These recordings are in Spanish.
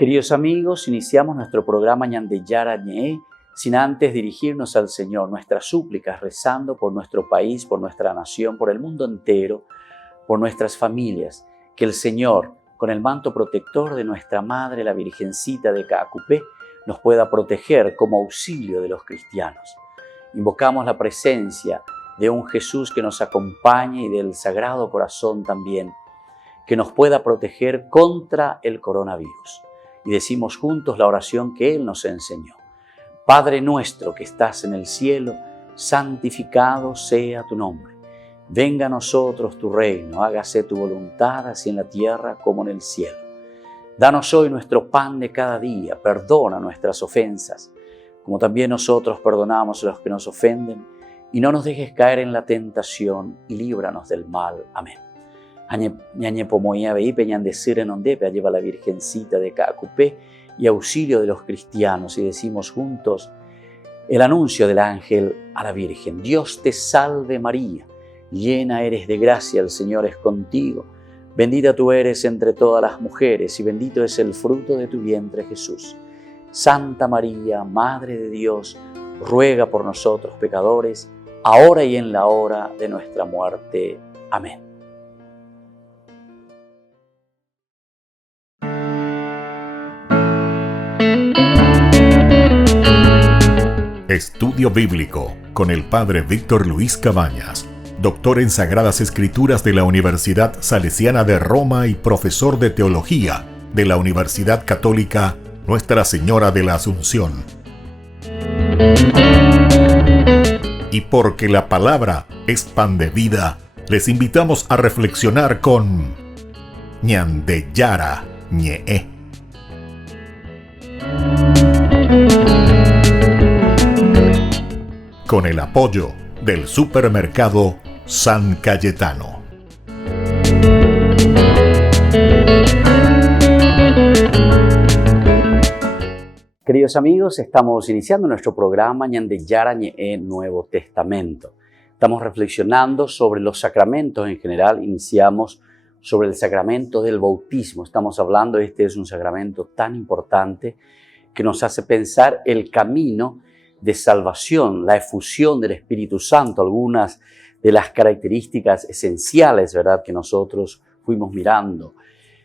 Queridos amigos, iniciamos nuestro programa Ñandeyara Ñe sin antes dirigirnos al Señor, nuestras súplicas, rezando por nuestro país, por nuestra nación, por el mundo entero, por nuestras familias. Que el Señor, con el manto protector de nuestra Madre, la Virgencita de Caacupé, nos pueda proteger como auxilio de los cristianos. Invocamos la presencia de un Jesús que nos acompañe y del Sagrado Corazón también, que nos pueda proteger contra el coronavirus. Y decimos juntos la oración que Él nos enseñó. Padre nuestro que estás en el cielo, santificado sea tu nombre. Venga a nosotros tu reino, hágase tu voluntad así en la tierra como en el cielo. Danos hoy nuestro pan de cada día, perdona nuestras ofensas, como también nosotros perdonamos a los que nos ofenden, y no nos dejes caer en la tentación, y líbranos del mal. Amén. Ñañe pomoía veipe ñandecir en ondepe, lleva la Virgencita de Caacupé y auxilio de los cristianos, y decimos juntos el anuncio del ángel a la Virgen. Dios te salve María, llena eres de gracia, el Señor es contigo. Bendita tú eres entre todas las mujeres y bendito es el fruto de tu vientre Jesús. Santa María, Madre de Dios, ruega por nosotros pecadores, ahora y en la hora de nuestra muerte. Amén. Estudio Bíblico con el Padre Víctor Luis Cabañas, doctor en Sagradas Escrituras de la Universidad Salesiana de Roma y profesor de Teología de la Universidad Católica Nuestra Señora de la Asunción. Y porque la palabra es pan de vida, les invitamos a reflexionar con Ñandeyara Ñe. Con el apoyo del supermercado San Cayetano. Queridos amigos, estamos iniciando nuestro programa Ñandeyara Ñe Nuevo Testamento. Estamos reflexionando sobre los sacramentos en general. Iniciamos sobre el sacramento del bautismo. Estamos hablando, este es un sacramento tan importante que nos hace pensar el camino de salvación, la efusión del Espíritu Santo, algunas de las características esenciales, ¿verdad?, que nosotros fuimos mirando.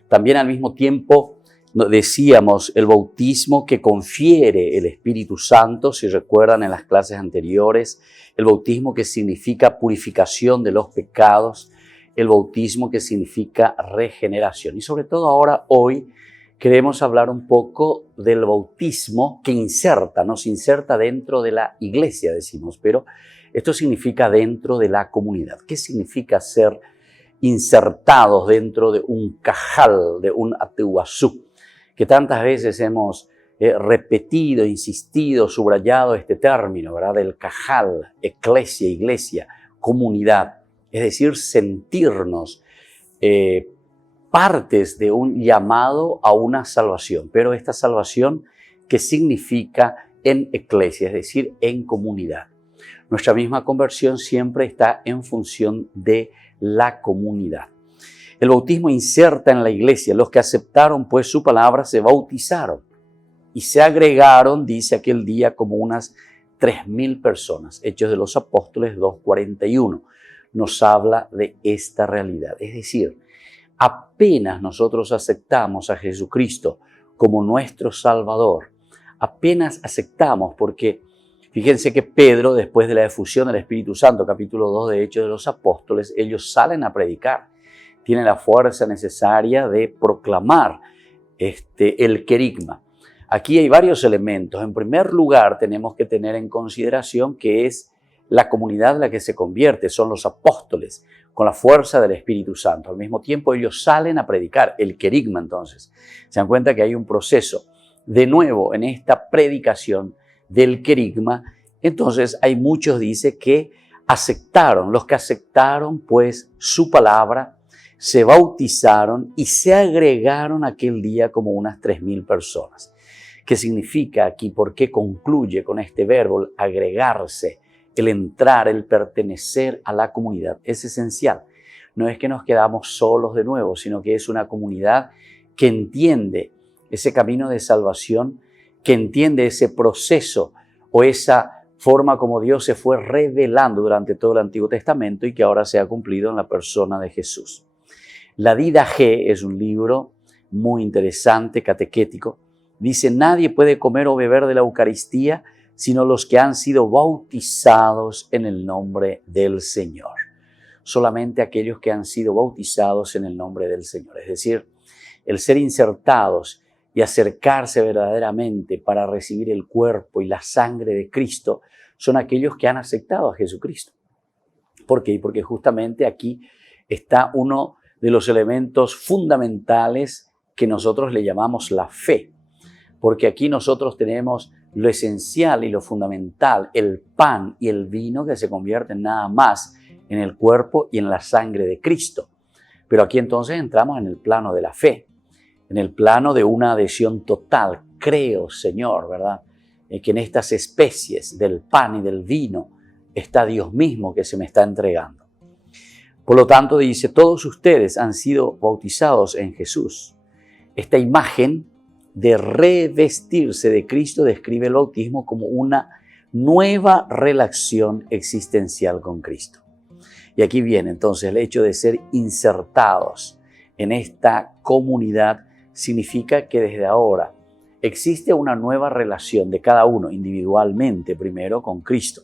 También al mismo tiempo decíamos el bautismo que confiere el Espíritu Santo, si recuerdan en las clases anteriores, el bautismo que significa purificación de los pecados, el bautismo que significa regeneración. Y sobre todo ahora, hoy, queremos hablar un poco del bautismo que nos inserta dentro de la iglesia, decimos, pero esto significa dentro de la comunidad. ¿Qué significa ser insertados dentro de un cajal, de un ateuazú? Que tantas veces hemos repetido, insistido, subrayado este término, ¿verdad? Del cajal, eclesia, iglesia, comunidad. Es decir, sentirnos partes de un llamado a una salvación, pero esta salvación que significa en eclesia, es decir, en comunidad. Nuestra misma conversión siempre está en función de la comunidad. El bautismo inserta en la iglesia. Los que aceptaron pues su palabra se bautizaron y se agregaron, dice aquel día, como unas 3.000 personas. Hechos de los Apóstoles 2:41 nos habla de esta realidad. Es decir, apenas nosotros aceptamos a Jesucristo como nuestro Salvador, apenas aceptamos, porque fíjense que Pedro, después de la efusión del Espíritu Santo, capítulo 2 de Hechos de los Apóstoles, ellos salen a predicar, tienen la fuerza necesaria de proclamar el querigma. Aquí hay varios elementos. En primer lugar, tenemos que tener en consideración que es la comunidad la que se convierte, son los apóstoles, con la fuerza del Espíritu Santo. Al mismo tiempo, ellos salen a predicar el querigma, entonces. Se dan cuenta que hay un proceso. De nuevo, en esta predicación del querigma, entonces hay muchos, dice, que aceptaron. Los que aceptaron, pues, su palabra, se bautizaron y se agregaron aquel día como unas 3.000 personas. ¿Qué significa aquí? ¿Por qué concluye con este verbo, el agregarse? El entrar, el pertenecer a la comunidad es esencial. No es que nos quedamos solos de nuevo, sino que es una comunidad que entiende ese camino de salvación que entiende ese proceso o esa forma como Dios se fue revelando durante todo el Antiguo Testamento y que ahora se ha cumplido en la persona de Jesús. La Didaché es un libro muy interesante, catequético. Dice, nadie puede comer o beber de la Eucaristía sino los que han sido bautizados en el nombre del Señor. Solamente aquellos que han sido bautizados en el nombre del Señor. Es decir, el ser insertados y acercarse verdaderamente para recibir el cuerpo y la sangre de Cristo son aquellos que han aceptado a Jesucristo. ¿Por qué? Porque justamente aquí está uno de los elementos fundamentales que nosotros le llamamos la fe. Porque aquí nosotros tenemos lo esencial y lo fundamental, el pan y el vino que se convierten nada más en el cuerpo y en la sangre de Cristo. Pero aquí entonces entramos en el plano de la fe, en el plano de una adhesión total. Creo, Señor, ¿verdad? Que en estas especies del pan y del vino está Dios mismo que se me está entregando. Por lo tanto, dice, todos ustedes han sido bautizados en Jesús. Esta imagen de revestirse de Cristo describe el bautismo como una nueva relación existencial con Cristo. Y aquí viene entonces el hecho de ser insertados en esta comunidad significa que desde ahora existe una nueva relación de cada uno individualmente primero con Cristo,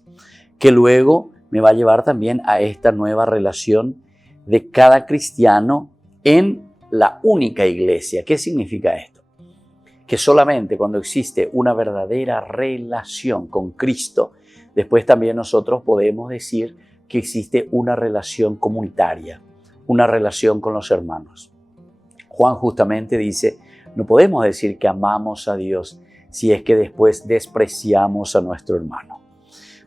que luego me va a llevar también a esta nueva relación de cada cristiano en la única iglesia. ¿Qué significa esto? Que solamente cuando existe una verdadera relación con Cristo, después también nosotros podemos decir que existe una relación comunitaria, una relación con los hermanos. Juan justamente dice, no podemos decir que amamos a Dios si es que después despreciamos a nuestro hermano.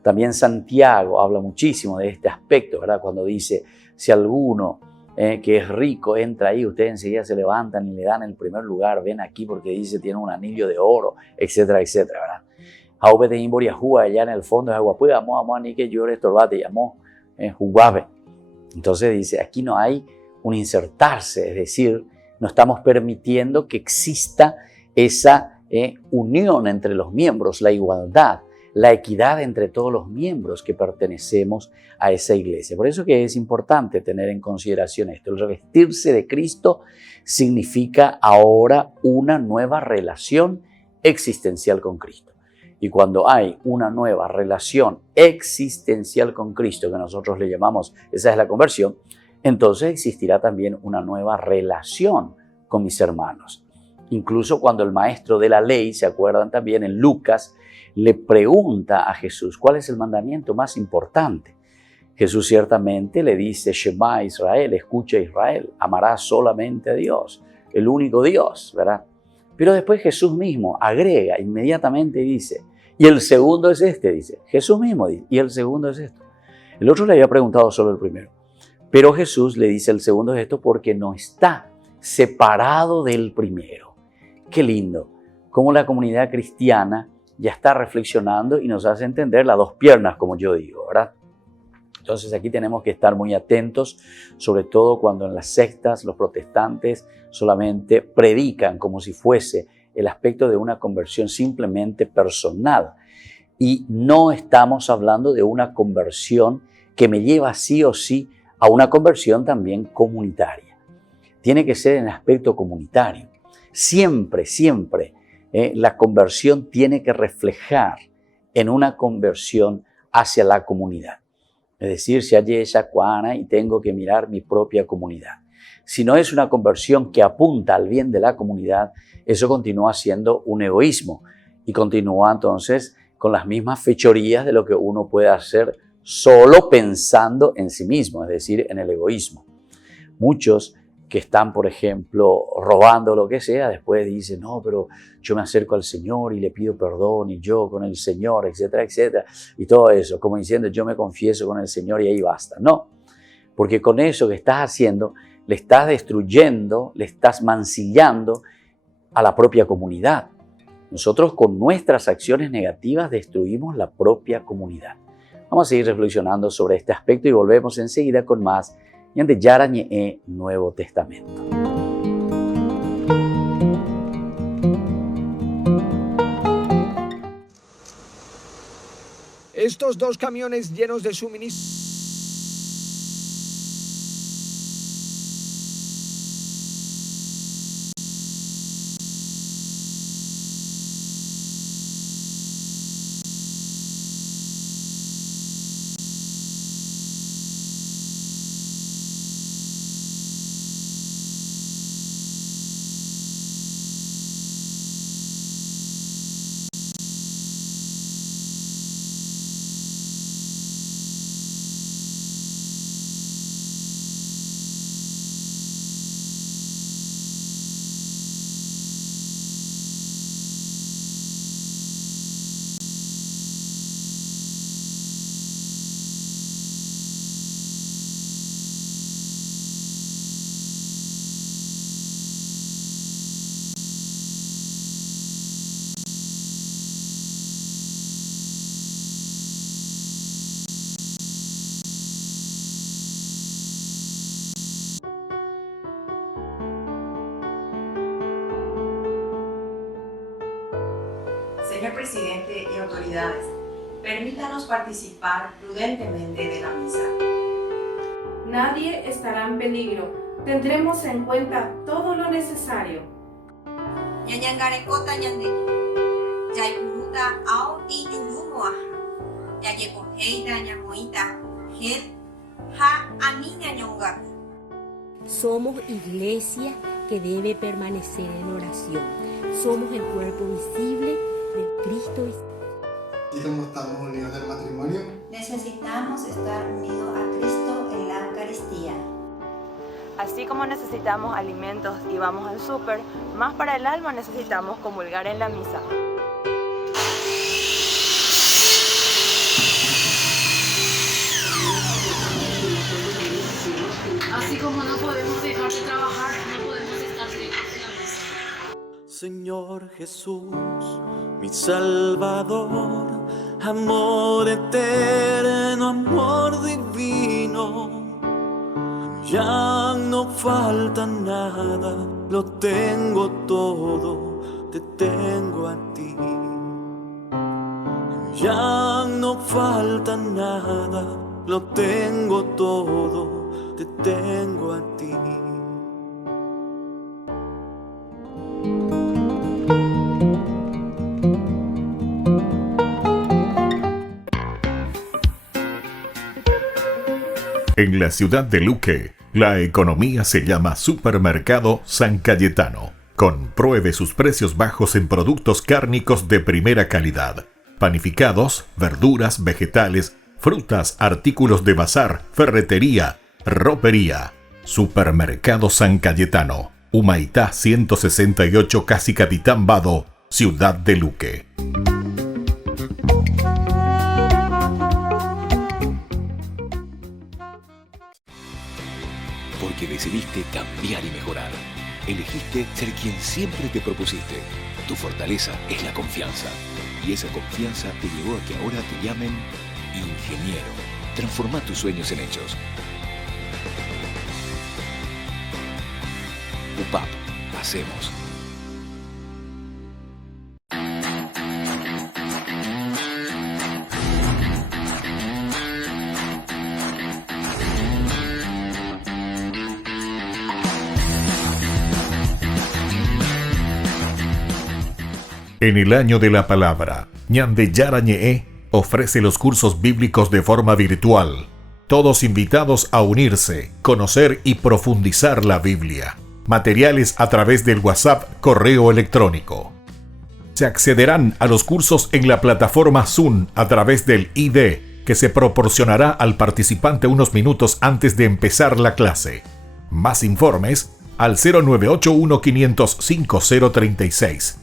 También Santiago habla muchísimo de este aspecto, ¿verdad? Cuando dice, si alguno que es rico entra ahí, ustedes enseguida se levantan y le dan el primer lugar, ven aquí porque dice tiene un anillo de oro, etcétera, etcétera, ¿verdad? Aube de Imbor y Ajúa, allá en el fondo de agua, pues vamos a ni que llore estorbate, llamó Jugabe. Entonces dice, aquí no hay un insertarse, es decir, no estamos permitiendo que exista esa unión entre los miembros, la igualdad, la equidad entre todos los miembros que pertenecemos a esa iglesia. Por eso que es importante tener en consideración esto. El revestirse de Cristo significa ahora una nueva relación existencial con Cristo. Y cuando hay una nueva relación existencial con Cristo, que nosotros le llamamos, esa es la conversión, entonces existirá también una nueva relación con mis hermanos. Incluso cuando el maestro de la ley, se acuerdan también en Lucas, le pregunta a Jesús, ¿cuál es el mandamiento más importante? Jesús ciertamente le dice, Shema Israel, escucha Israel, amarás solamente a Dios, el único Dios, ¿verdad? Pero después Jesús mismo agrega, inmediatamente dice, y el segundo es este, dice, Jesús mismo dice, y el segundo es esto. El otro le había preguntado solo el primero, pero Jesús le dice el segundo es esto porque no está separado del primero. Qué lindo, cómo la comunidad cristiana ya está reflexionando y nos hace entender las dos piernas, como yo digo, ¿verdad? Entonces aquí tenemos que estar muy atentos, sobre todo cuando en las sectas los protestantes solamente predican como si fuese el aspecto de una conversión simplemente personal. Y no estamos hablando de una conversión que me lleva sí o sí a una conversión también comunitaria. Tiene que ser en aspecto comunitario. Siempre, siempre. La conversión tiene que reflejar en una conversión hacia la comunidad. Es decir, si hay esa cuana y tengo que mirar mi propia comunidad. Si no es una conversión que apunta al bien de la comunidad, eso continúa siendo un egoísmo y continúa entonces con las mismas fechorías de lo que uno puede hacer solo pensando en sí mismo, es decir, en el egoísmo. Muchos que están, por ejemplo, robando lo que sea, después dicen, no, pero yo me acerco al Señor y le pido perdón y yo con el Señor, etcétera, etcétera, y todo eso, como diciendo, yo me confieso con el Señor y ahí basta. No, porque con eso que estás haciendo, le estás destruyendo, le estás mancillando a la propia comunidad. Nosotros con nuestras acciones negativas destruimos la propia comunidad. Vamos a seguir reflexionando sobre este aspecto y volvemos enseguida con más de Yarañe Nuevo Testamento. Estos 2 camiones llenos de suministros Señor presidente y autoridades, permítanos participar prudentemente de la misa. Nadie estará en peligro. Tendremos en cuenta todo lo necesario. Ñañangarekota ñanderi. Yaipuruta ao tiyurumoaha. Yayekoheita ñamoita gel ha aniña ñongaku. Somos iglesia que debe permanecer en oración. Somos el cuerpo visible de Cristo. Y como estamos unidos en el matrimonio, necesitamos estar unidos a Cristo en la Eucaristía. Así como necesitamos alimentos y vamos al súper, más para el alma necesitamos comulgar en la misa. Así como no podemos dejar de trabajar, no podemos estar lejos de la misa. Señor Jesús, mi Salvador, amor eterno, amor divino. Ya no falta nada, lo tengo todo, te tengo a ti. Ya no falta nada, lo tengo todo, te tengo a ti. En la ciudad de Luque, la economía se llama Supermercado San Cayetano. Compruebe sus precios bajos en productos cárnicos de primera calidad. Panificados, verduras, vegetales, frutas, artículos de bazar, ferretería, ropería. Supermercado San Cayetano. Humaitá 168 Casi Capitán Vado, ciudad de Luque. Porque decidiste cambiar y mejorar. Elegiste ser quien siempre te propusiste. Tu fortaleza es la confianza. Y esa confianza te llevó a que ahora te llamen ingeniero. Transforma tus sueños en hechos. UPAP. Hacemos. En el año de la palabra, Ñande Yarañe'e ofrece los cursos bíblicos de forma virtual. Todos invitados a unirse, conocer y profundizar la Biblia. Materiales a través del WhatsApp, correo electrónico. Se accederán a los cursos en la plataforma Zoom a través del ID, que se proporcionará al participante unos minutos antes de empezar la clase. Más informes al 0981 505 036.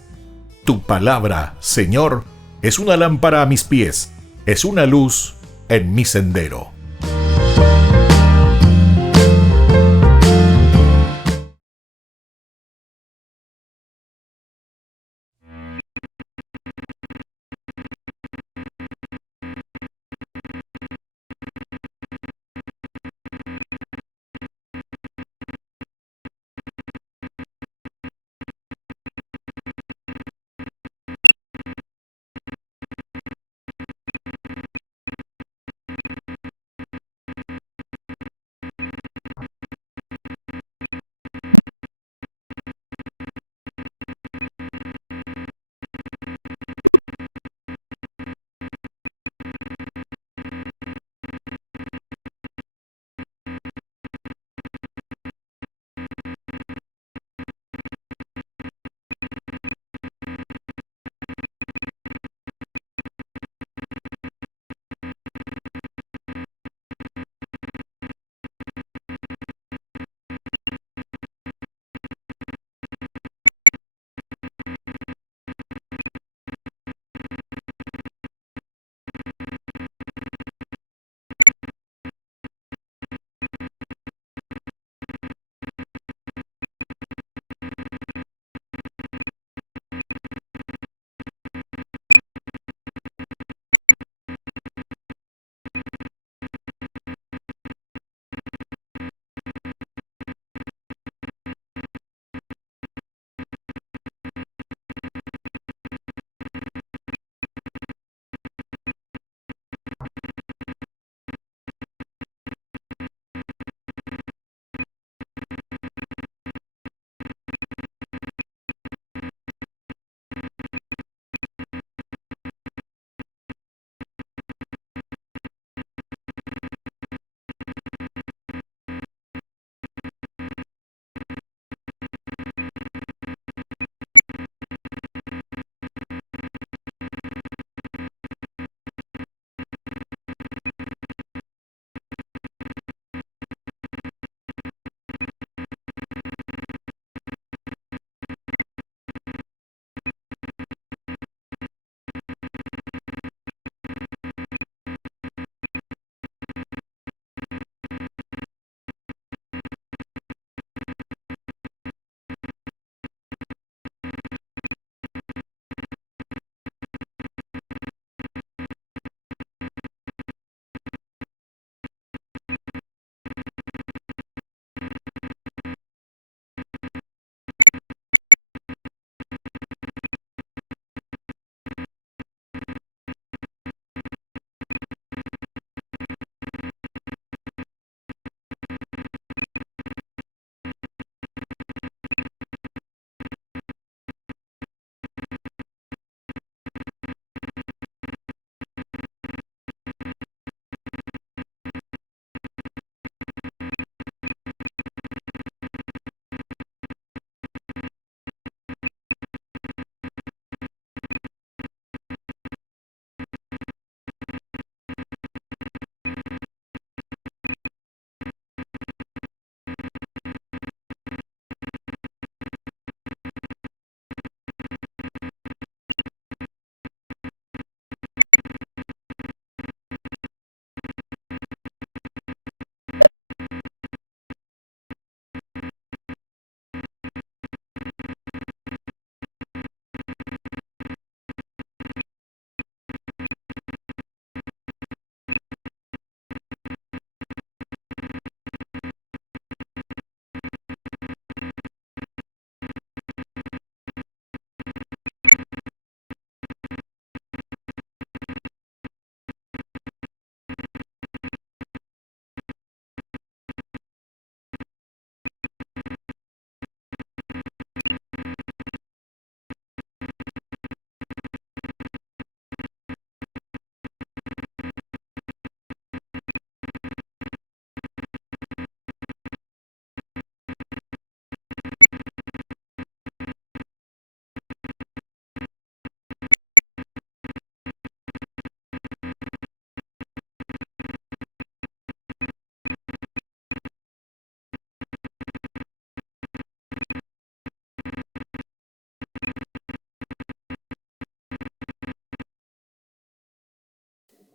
Tu palabra, Señor, es una lámpara a mis pies, es una luz en mi sendero.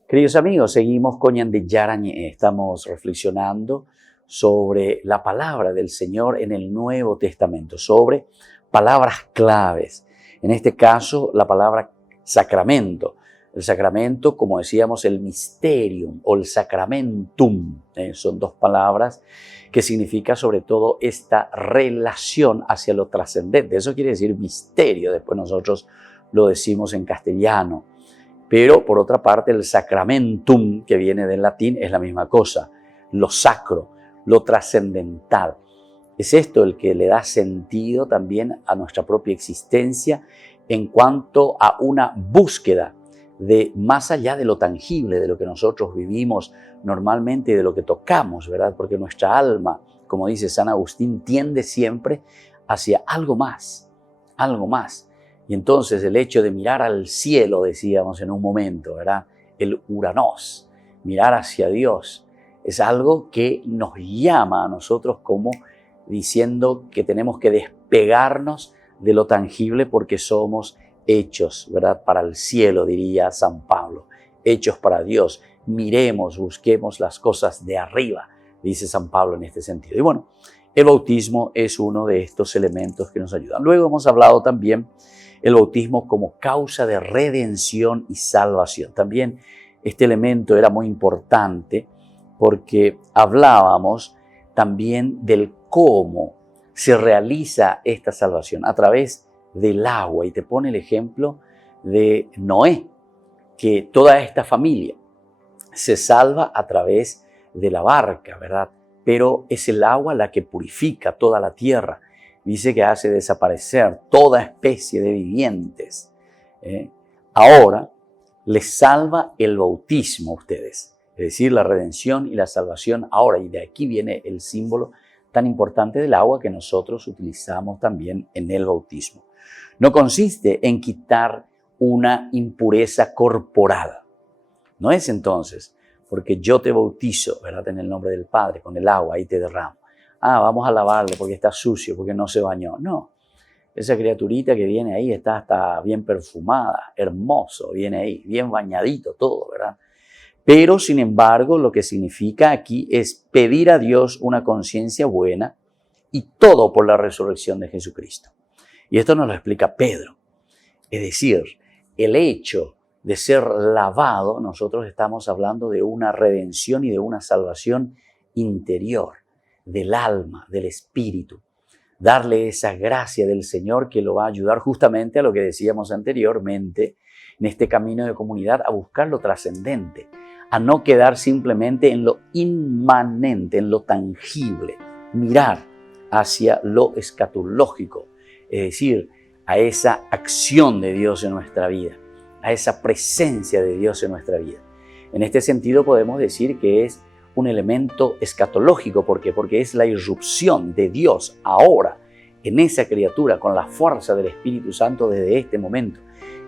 Queridos amigos, seguimos con Yande Yarañe. Estamos reflexionando sobre la palabra del Señor en el Nuevo Testamento, sobre palabras claves. En este caso, la palabra sacramento. El sacramento, como decíamos, el mysterium o el sacramentum. Son dos palabras que significa sobre todo esta relación hacia lo trascendente. Eso quiere decir misterio. Después nosotros lo decimos en castellano. Pero por otra parte, el sacramentum, que viene del latín, es la misma cosa. Lo sacro, lo trascendental. Es esto el que le da sentido también a nuestra propia existencia en cuanto a una búsqueda de más allá de lo tangible, de lo que nosotros vivimos normalmente y de lo que tocamos, ¿verdad? Porque nuestra alma, como dice San Agustín, tiende siempre hacia algo más, algo más. Y entonces el hecho de mirar al cielo, decíamos en un momento, ¿verdad? El Uranos, mirar hacia Dios, es algo que nos llama a nosotros como diciendo que tenemos que despegarnos de lo tangible porque somos hechos, ¿verdad? Para el cielo, diría San Pablo, hechos para Dios. Miremos, busquemos las cosas de arriba, dice San Pablo en este sentido. Y bueno, el bautismo es uno de estos elementos que nos ayudan. Luego hemos hablado también el bautismo como causa de redención y salvación. También este elemento era muy importante porque hablábamos también del cómo se realiza esta salvación a través del agua. Y te pone el ejemplo de Noé, que toda esta familia se salva a través de la barca, ¿verdad? Pero es el agua la que purifica toda la tierra. Dice que hace desaparecer toda especie de vivientes. Ahora les salva el bautismo a ustedes, es decir, la redención y la salvación ahora. Y de aquí viene el símbolo tan importante del agua que nosotros utilizamos también en el bautismo. No consiste en quitar una impureza corporal. No es entonces porque yo te bautizo, ¿verdad? En el nombre del Padre, con el agua, ahí te derramo. Vamos a lavarle porque está sucio, porque no se bañó. No, esa criaturita que viene ahí está hasta bien perfumada, hermoso, viene ahí, bien bañadito todo, ¿verdad? Pero, sin embargo, lo que significa aquí es pedir a Dios una conciencia buena y todo por la resurrección de Jesucristo. Y esto nos lo explica Pedro. Es decir, el hecho de ser lavado, nosotros estamos hablando de una redención y de una salvación interior, del alma, del espíritu. Darle esa gracia del Señor que lo va a ayudar justamente a lo que decíamos anteriormente, en este camino de comunidad, a buscar lo trascendente, a no quedar simplemente en lo inmanente, en lo tangible, mirar hacia lo escatológico, es decir, a esa acción de Dios en nuestra vida, a esa presencia de Dios en nuestra vida. En este sentido podemos decir que es un elemento escatológico. ¿Por qué? Porque es la irrupción de Dios ahora en esa criatura con la fuerza del Espíritu Santo desde este momento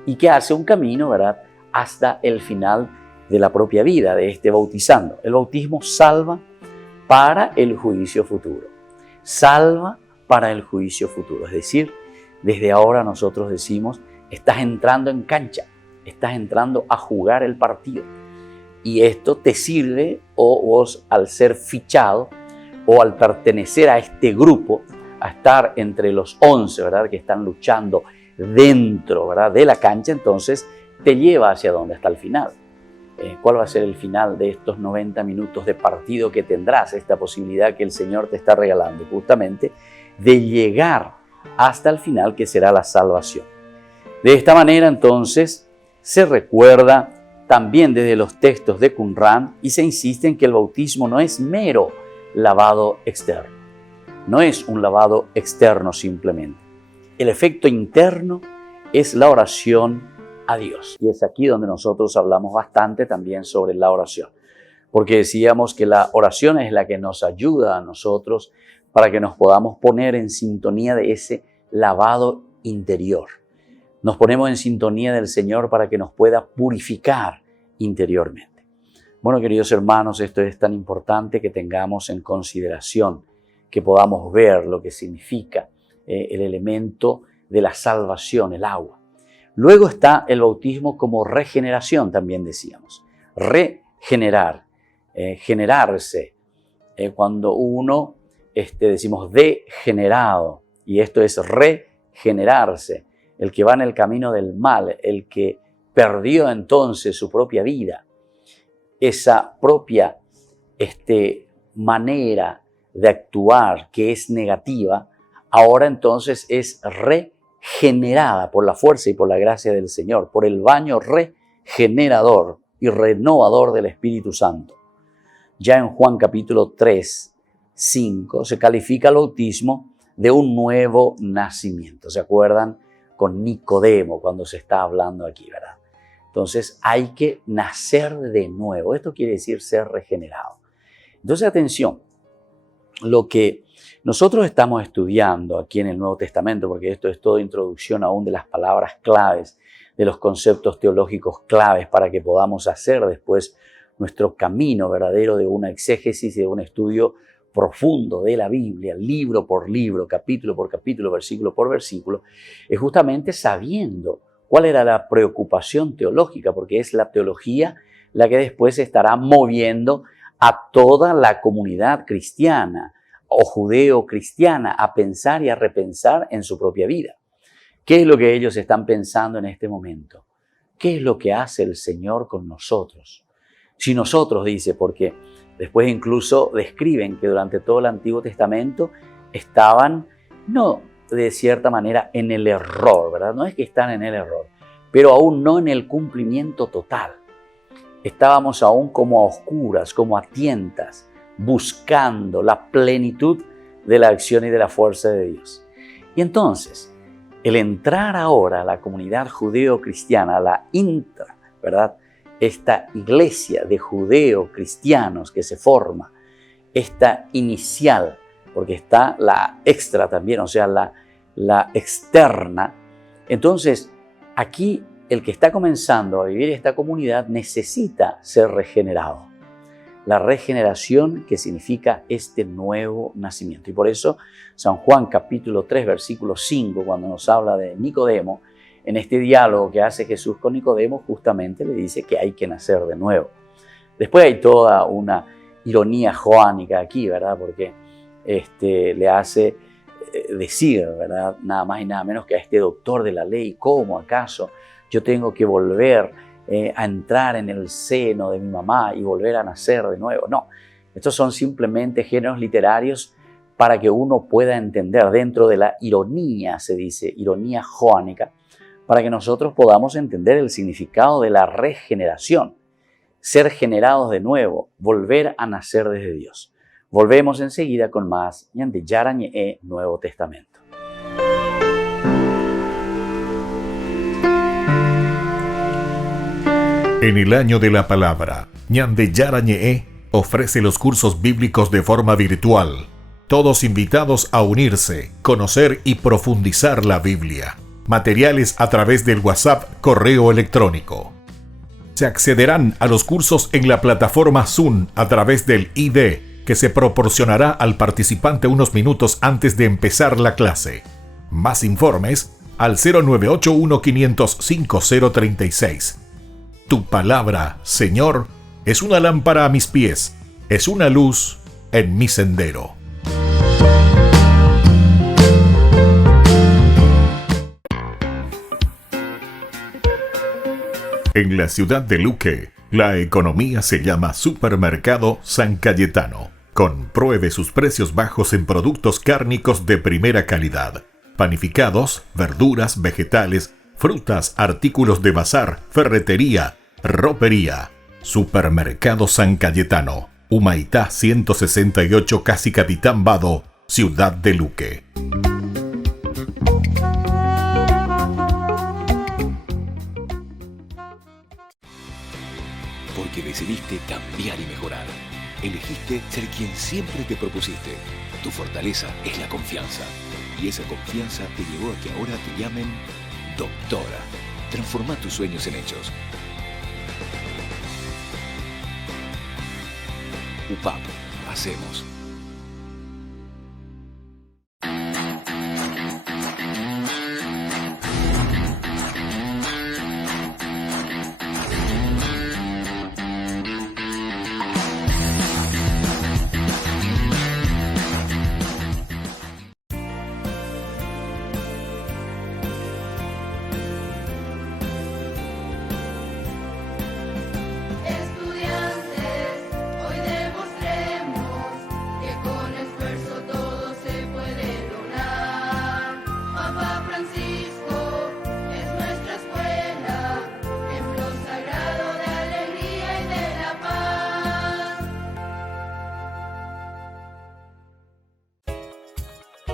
y que hace un camino, ¿verdad?, hasta el final de la propia vida de este bautizando. El bautismo salva para el juicio futuro. Salva para el juicio futuro. Es decir, desde ahora nosotros decimos, estás entrando en cancha, estás entrando a jugar el partido. Y esto te sirve, o vos al ser fichado o al pertenecer a este grupo, a estar entre los 11, ¿verdad?, que están luchando dentro, ¿verdad?, de la cancha, entonces te lleva hacia donde está el final. ¿Cuál va a ser el final de estos 90 minutos de partido que tendrás? Esta posibilidad que el Señor te está regalando, justamente, de llegar hasta el final, que será la salvación. De esta manera, entonces, se recuerda también desde los textos de Qumran y se insiste en que el bautismo no es mero lavado externo. No es un lavado externo simplemente. El efecto interno es la oración a Dios. Y es aquí donde nosotros hablamos bastante también sobre la oración. Porque decíamos que la oración es la que nos ayuda a nosotros para que nos podamos poner en sintonía de ese lavado interior. Nos ponemos en sintonía del Señor para que nos pueda purificar interiormente. Bueno, queridos hermanos, esto es tan importante que tengamos en consideración, que podamos ver lo que significa el elemento de la salvación, el agua. Luego está el bautismo como regeneración, también decíamos. regenerar, generarse. Cuando uno, decimos degenerado, y esto es regenerarse, el que va en el camino del mal, el que perdió entonces su propia vida, esa propia manera de actuar que es negativa, ahora entonces es regenerada por la fuerza y por la gracia del Señor, por el baño regenerador y renovador del Espíritu Santo. Ya en Juan capítulo 3, 5 se califica el bautismo de un nuevo nacimiento. ¿Se acuerdan? Con Nicodemo cuando se está hablando aquí, ¿verdad? Entonces hay que nacer de nuevo. Esto quiere decir ser regenerado. Entonces atención, lo que nosotros estamos estudiando aquí en el Nuevo Testamento, porque esto es toda introducción aún de las palabras claves, de los conceptos teológicos claves para que podamos hacer después nuestro camino verdadero de una exégesis y de un estudio profundo de la Biblia, libro por libro, capítulo por capítulo, versículo por versículo, es justamente sabiendo cuál era la preocupación teológica, porque es la teología la que después estará moviendo a toda la comunidad cristiana o judeo-cristiana a pensar y a repensar en su propia vida. ¿Qué es lo que ellos están pensando en este momento? ¿Qué es lo que hace el Señor con nosotros? Si nosotros, dice, porque después incluso describen que durante todo el Antiguo Testamento estaban, no de cierta manera, en el error, ¿verdad? No es que están en el error, pero aún no en el cumplimiento total. Estábamos aún como a oscuras, como a tientas, buscando la plenitud de la acción y de la fuerza de Dios. Y entonces, el entrar ahora a la comunidad judeo-cristiana, a la intra, ¿verdad? Esta iglesia de judeo-cristianos que se forma, esta inicial, porque está la extra también, o sea, la externa. Entonces, aquí el que está comenzando a vivir esta comunidad necesita ser regenerado. La regeneración que significa este nuevo nacimiento. Y por eso San Juan capítulo 3, versículo 5, cuando nos habla de Nicodemo, en este diálogo que hace Jesús con Nicodemo, justamente le dice que hay que nacer de nuevo. Después hay toda una ironía joánica aquí, ¿verdad? Porque le hace decir, ¿verdad? Nada más y nada menos que a este doctor de la ley, ¿cómo acaso yo tengo que volver a entrar en el seno de mi mamá y volver a nacer de nuevo? No, estos son simplemente géneros literarios para que uno pueda entender dentro de la ironía, se dice, ironía joánica, para que nosotros podamos entender el significado de la regeneración, ser generados de nuevo, volver a nacer desde Dios. Volvemos enseguida con más Ñande Yarañe Nuevo Testamento. En el año de la palabra, Ñande Yarañe ofrece los cursos bíblicos de forma virtual. Todos invitados a unirse, conocer y profundizar la Biblia. Materiales a través del WhatsApp, correo electrónico. Se accederán a los cursos en la plataforma Zoom a través del ID, que se proporcionará al participante unos minutos antes de empezar la clase. Más informes al 0981-500-5036. Tu palabra, Señor, es una lámpara a mis pies, es una luz en mi sendero. En la ciudad de Luque, la economía se llama Supermercado San Cayetano. Compruebe sus precios bajos en productos cárnicos de primera calidad. Panificados, verduras, vegetales, frutas, artículos de bazar, ferretería, ropería. Supermercado San Cayetano, Humaitá 168, Casi Capitán Vado, ciudad de Luque. Porque decidiste cambiar y mejorar. Elegiste ser quien siempre te propusiste. Tu fortaleza es la confianza. Y esa confianza te llevó a que ahora te llamen doctora. Transforma tus sueños en hechos. UPAP. Hacemos.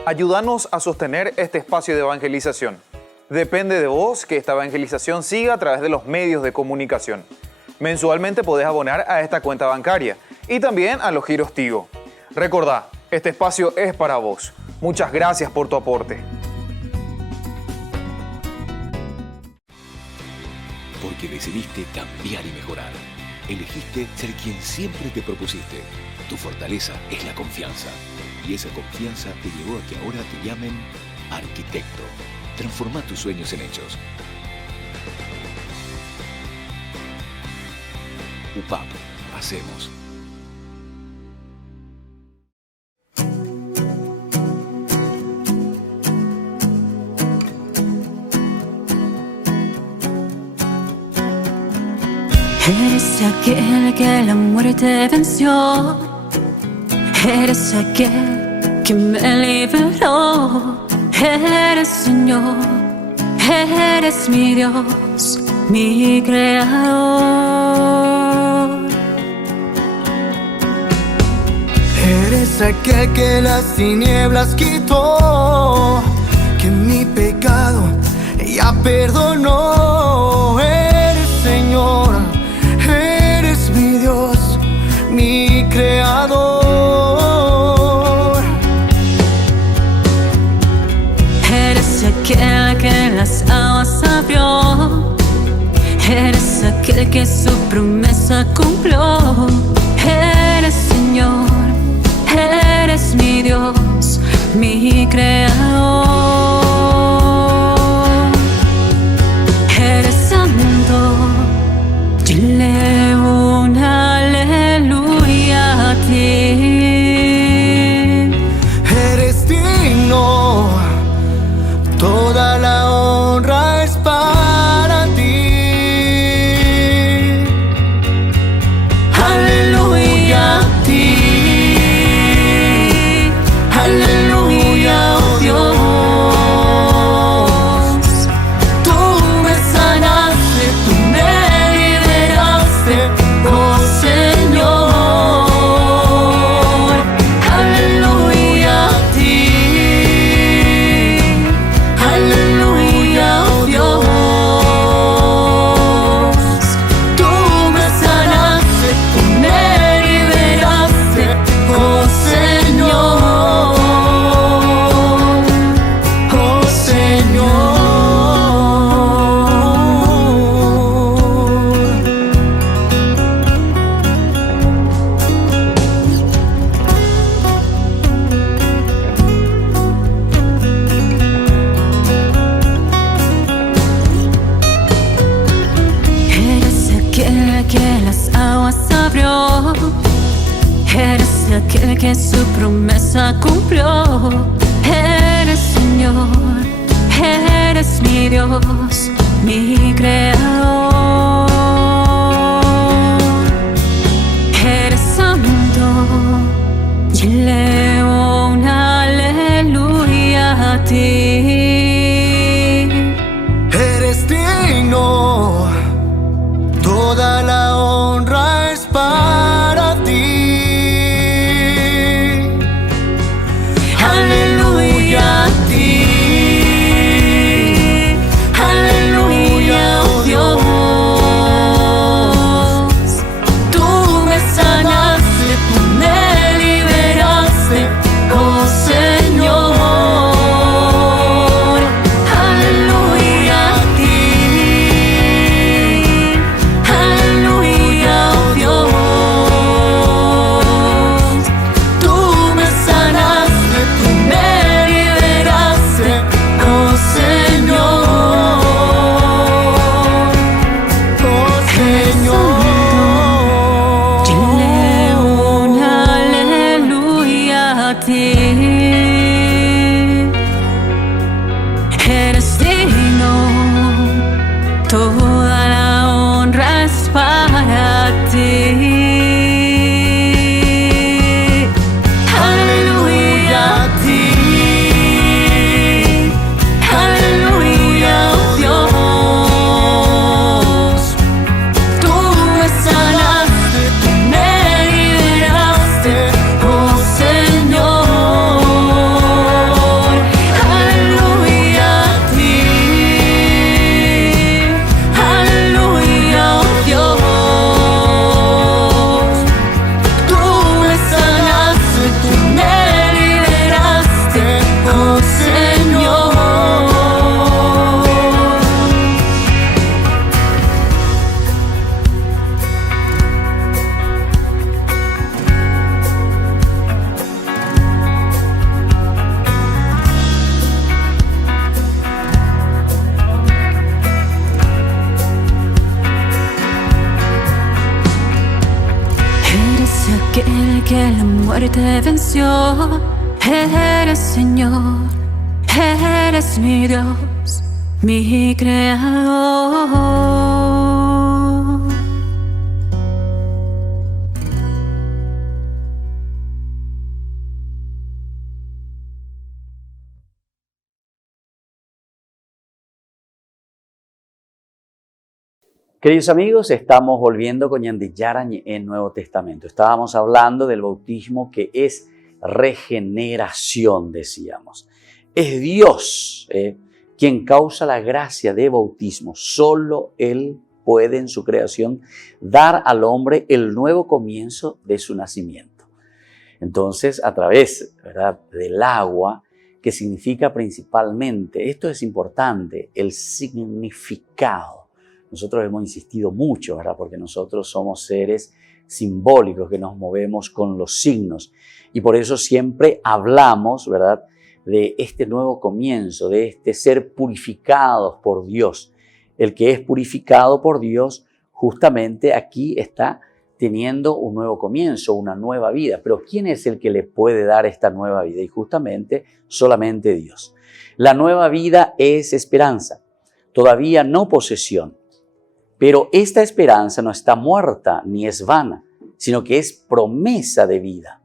Ayúdanos a sostener este espacio de evangelización. Depende de vos que esta evangelización siga a través de los medios de comunicación. Mensualmente podés abonar a esta cuenta bancaria y también a los giros Tigo. Recordá, este espacio es para vos. Muchas gracias por tu aporte. Porque decidiste cambiar y mejorar. Elegiste ser quien siempre te propusiste. Tu fortaleza es la confianza. Y esa confianza te llevó a que ahora te llamen arquitecto. Transforma tus sueños en hechos. UPAP. Hacemos. Eres aquel que la muerte venció. Eres aquel que me liberó. Eres Señor, eres mi Dios, mi Creador. Eres aquel que las tinieblas quitó, que mi pecado ya perdonó. Eres Señor, eres mi Dios, mi Creador. Eres aquel que las aguas abrió. Eres aquel que su promesa cumplió. Eres Señor, eres mi Dios, mi Creador. Eres santo, yo elevo un aleluya a ti. Eres digno, toda la honra es para ti. Aleluya a ti. Aleluya, oh Dios. Tú me sanaste, tú me liberaste, oh Señor. Aleluya a ti. Aleluya, oh Dios. Tú me sanaste, tú me liberaste, oh Señor. Eres aquel que las aguas abrió. Eres aquel que su promesa cumplió. Eres Señor, eres mi Dios, mi Creador. Eres santo, yo elevo un aleluya a ti. Eres digno, toda la honra es para ti. Aleluya a ti. Aleluya, oh Dios. Tú me sanaste, tú me liberaste, oh Señor. Aleluya a ti. Aleluya, oh Dios. Tú me sanaste, tú me liberaste, oh Señor. Oh Señor. Yo elevo un aleluya a ti. Eres digno, toda la honra es para ti. Aleluya a ti. Aleluya, oh Dios. Tú me sanaste, tú me liberaste, oh Señor. muerte venció. Eres Señor, eres mi Dios, mi Creador. Queridos amigos, estamos volviendo con Yandiyara en Nuevo Testamento. Estábamos hablando del bautismo que es regeneración, decíamos. Es Dios quien causa la gracia de bautismo. Solo Él puede en su creación dar al hombre el nuevo comienzo de su nacimiento. Entonces, a través, ¿verdad?, del agua, que significa principalmente, esto es importante, el significado. Nosotros hemos insistido mucho, ¿verdad?, porque nosotros somos seres simbólicos que nos movemos con los signos. Y por eso siempre hablamos, ¿verdad?, de este nuevo comienzo, de este ser purificados por Dios. El que es purificado por Dios, justamente aquí está teniendo un nuevo comienzo, una nueva vida. Pero ¿quién es el que le puede dar esta nueva vida? Y justamente solamente Dios. La nueva vida es esperanza, todavía no posesión. Pero esta esperanza no está muerta ni es vana, sino que es promesa de vida,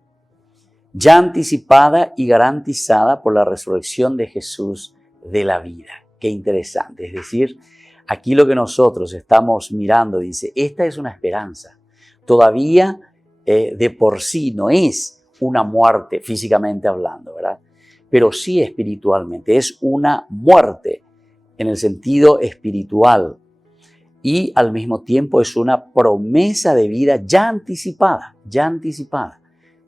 ya anticipada y garantizada por la resurrección de Jesús de la vida. Qué interesante. Es decir, aquí lo que nosotros estamos mirando dice, esta es una esperanza. Todavía de por sí no es una muerte físicamente hablando, ¿verdad? Pero sí espiritualmente. Es una muerte en el sentido espiritual. Y al mismo tiempo es una promesa de vida ya anticipada.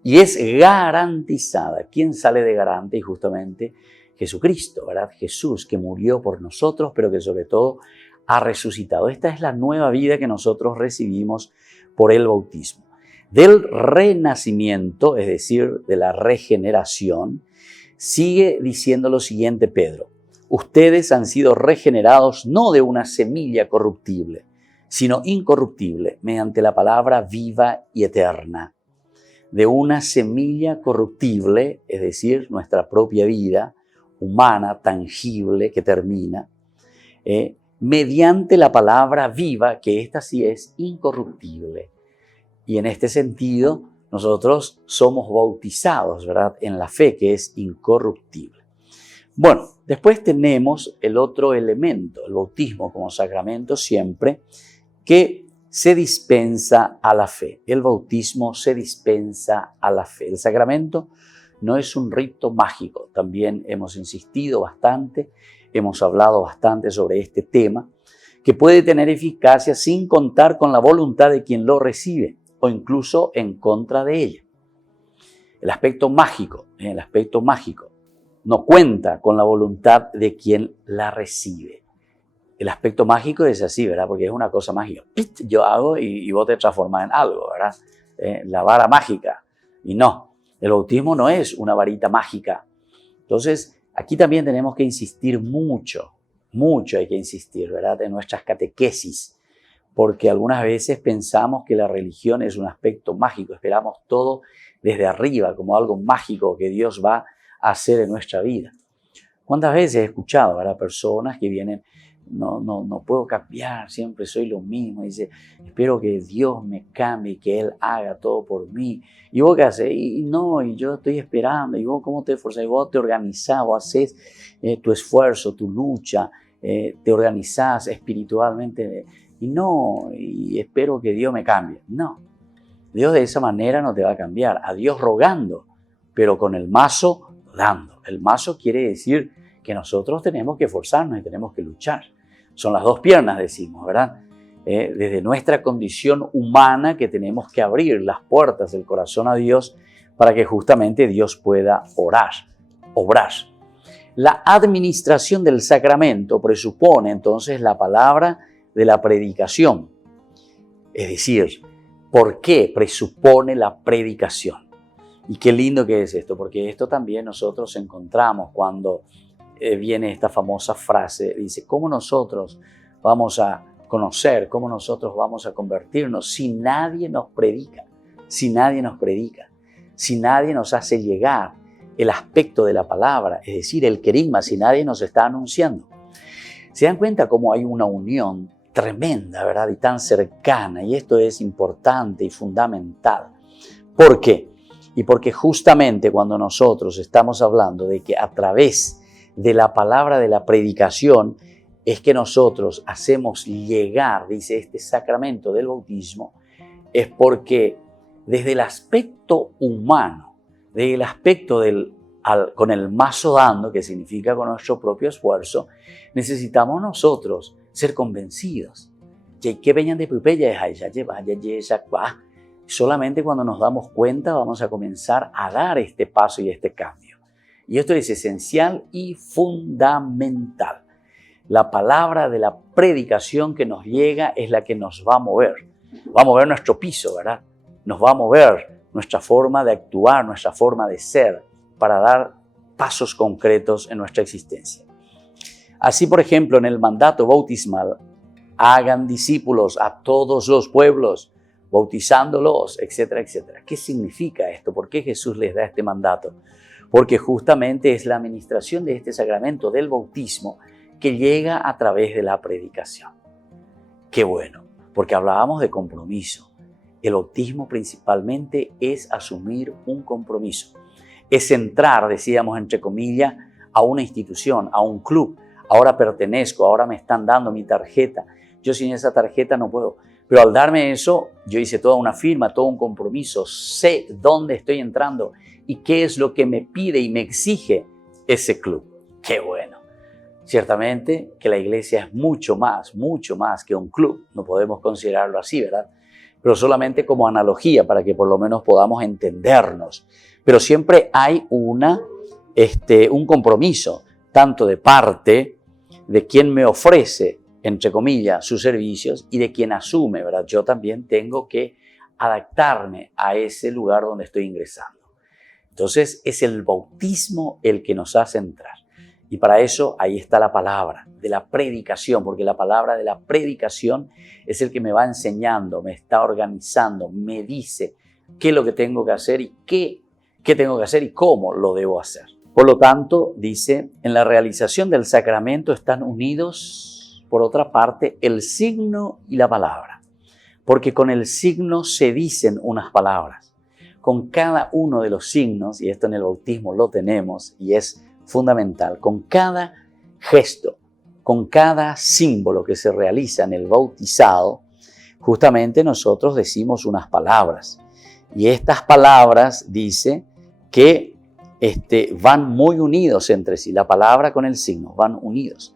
Y es garantizada. ¿Quién sale de garante? Y justamente Jesucristo, ¿verdad? Jesús, que murió por nosotros, pero que sobre todo ha resucitado. Esta es la nueva vida que nosotros recibimos por el bautismo. Del renacimiento, es decir, de la regeneración, sigue diciendo lo siguiente Pedro. Ustedes han sido regenerados no de una semilla corruptible, sino incorruptible, mediante la palabra viva y eterna. De una semilla corruptible, es decir, nuestra propia vida humana, tangible, que termina, mediante la palabra viva, que esta sí es incorruptible. Y en este sentido, nosotros somos bautizados, ¿verdad?, en la fe, que es incorruptible. Bueno, después tenemos el otro elemento, el bautismo como sacramento siempre, que se dispensa a la fe. El bautismo se dispensa a la fe. El sacramento no es un rito mágico. También hemos insistido bastante, hemos hablado bastante sobre este tema, que puede tener eficacia sin contar con la voluntad de quien lo recibe o incluso en contra de ella. El aspecto mágico no cuenta con la voluntad de quien la recibe. El aspecto mágico es así, ¿verdad? Porque es una cosa mágica. ¡Pit! Yo hago y vos te transformas en algo, ¿verdad? La vara mágica. Y no, el bautismo no es una varita mágica. Entonces, aquí también tenemos que insistir mucho hay que insistir, ¿verdad? En nuestras catequesis. Porque algunas veces pensamos que la religión es un aspecto mágico. Esperamos todo desde arriba, como algo mágico que Dios va hacer en nuestra vida. ¿Cuántas veces he escuchado, ¿verdad?, personas que vienen, no puedo cambiar, siempre soy lo mismo, dice, espero que Dios me cambie, que Él haga todo por mí. ¿Y vos qué haces? Y yo estoy esperando. ¿Y vos cómo te esforzás? Y vos te organizás, vos haces tu esfuerzo, tu lucha, te organizás espiritualmente. Y espero que Dios me cambie. No, Dios de esa manera no te va a cambiar. A Dios rogando, pero con el mazo dando. El mazo quiere decir que nosotros tenemos que esforzarnos y tenemos que luchar. Son las dos piernas, decimos, ¿verdad? Desde nuestra condición humana que tenemos que abrir las puertas del corazón a Dios para que justamente Dios pueda obrar. La administración del sacramento presupone entonces la palabra de la predicación. Es decir, ¿por qué presupone la predicación? Y qué lindo que es esto, porque esto también nosotros encontramos cuando viene esta famosa frase, dice, ¿cómo nosotros vamos a conocer, cómo nosotros vamos a convertirnos si nadie nos predica? Si nadie nos predica. si nadie nos hace llegar el aspecto de la palabra, es decir, el querigma, si nadie nos está anunciando. ¿Se dan cuenta cómo hay una unión tremenda, verdad? Y tan cercana, y esto es importante y fundamental. ¿Por qué? Y porque justamente cuando nosotros estamos hablando de que a través de la palabra de la predicación es que nosotros hacemos llegar, dice este sacramento del bautismo, es porque desde el aspecto humano, desde el aspecto con el mazo dando, que significa con nuestro propio esfuerzo, necesitamos nosotros ser convencidos. Solamente cuando nos damos cuenta vamos a comenzar a dar este paso y este cambio. Y esto es esencial y fundamental. La palabra de la predicación que nos llega es la que nos va a mover. Va a mover nuestro piso, ¿verdad? Nos va a mover nuestra forma de actuar, nuestra forma de ser, para dar pasos concretos en nuestra existencia. Así, por ejemplo, en el mandato bautismal, hagan discípulos a todos los pueblos, bautizándolos, etcétera, etcétera. ¿Qué significa esto? ¿Por qué Jesús les da este mandato? Porque justamente es la administración de este sacramento del bautismo que llega a través de la predicación. Qué bueno, porque hablábamos de compromiso. El bautismo principalmente es asumir un compromiso. Es entrar, decíamos entre comillas, a una institución, a un club. Ahora pertenezco, ahora me están dando mi tarjeta. Yo sin esa tarjeta no puedo. Pero al darme eso, yo hice toda una firma, todo un compromiso. Sé dónde estoy entrando y qué es lo que me pide y me exige ese club. ¡Qué bueno! Ciertamente que la iglesia es mucho más que un club. No podemos considerarlo así, ¿verdad? Pero solamente como analogía para que por lo menos podamos entendernos. Pero siempre hay un compromiso, tanto de parte de quien me ofrece, entre comillas, sus servicios y de quien asume, ¿verdad? Yo también tengo que adaptarme a ese lugar donde estoy ingresando. Entonces es el bautismo el que nos hace entrar. Y para eso ahí está la palabra de la predicación, porque la palabra de la predicación es el que me va enseñando, me está organizando, me dice qué es lo que tengo que hacer y qué tengo que hacer y cómo lo debo hacer. Por lo tanto, dice, en la realización del sacramento están unidos, por otra parte, el signo y la palabra. Porque con el signo se dicen unas palabras. Con cada uno de los signos, y esto en el bautismo lo tenemos y es fundamental, con cada gesto, con cada símbolo que se realiza en el bautizado, justamente nosotros decimos unas palabras. Y estas palabras dice que van muy unidos entre sí, la palabra con el signo, van unidos.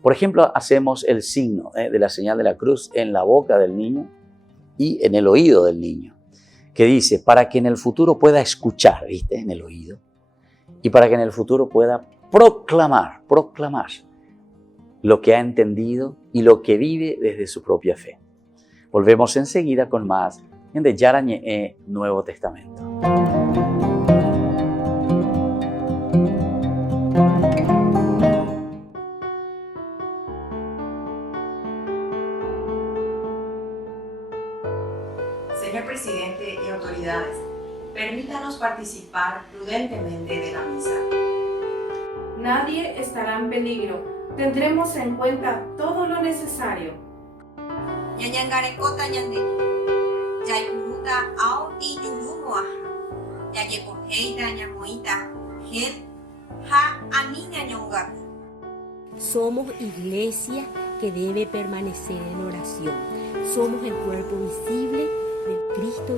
Por ejemplo, hacemos el signo de la señal de la cruz en la boca del niño y en el oído del niño, que dice, para que en el futuro pueda escuchar, ¿viste? En el oído, y para que en el futuro pueda proclamar lo que ha entendido y lo que vive desde su propia fe. Volvemos enseguida con más en de Yarañe Nuevo Testamento. Señor presidente y autoridades, permítanos participar prudentemente de la misa. Nadie estará en peligro. Tendremos en cuenta todo lo necesario. Ñañangarekota ñande. Yaipuruta ao tiyurumoaha. Yayepoheita ñamoita. Gel ha aniña ñongaku. Somos iglesia que debe permanecer en oración. Somos el cuerpo visible de Cristo.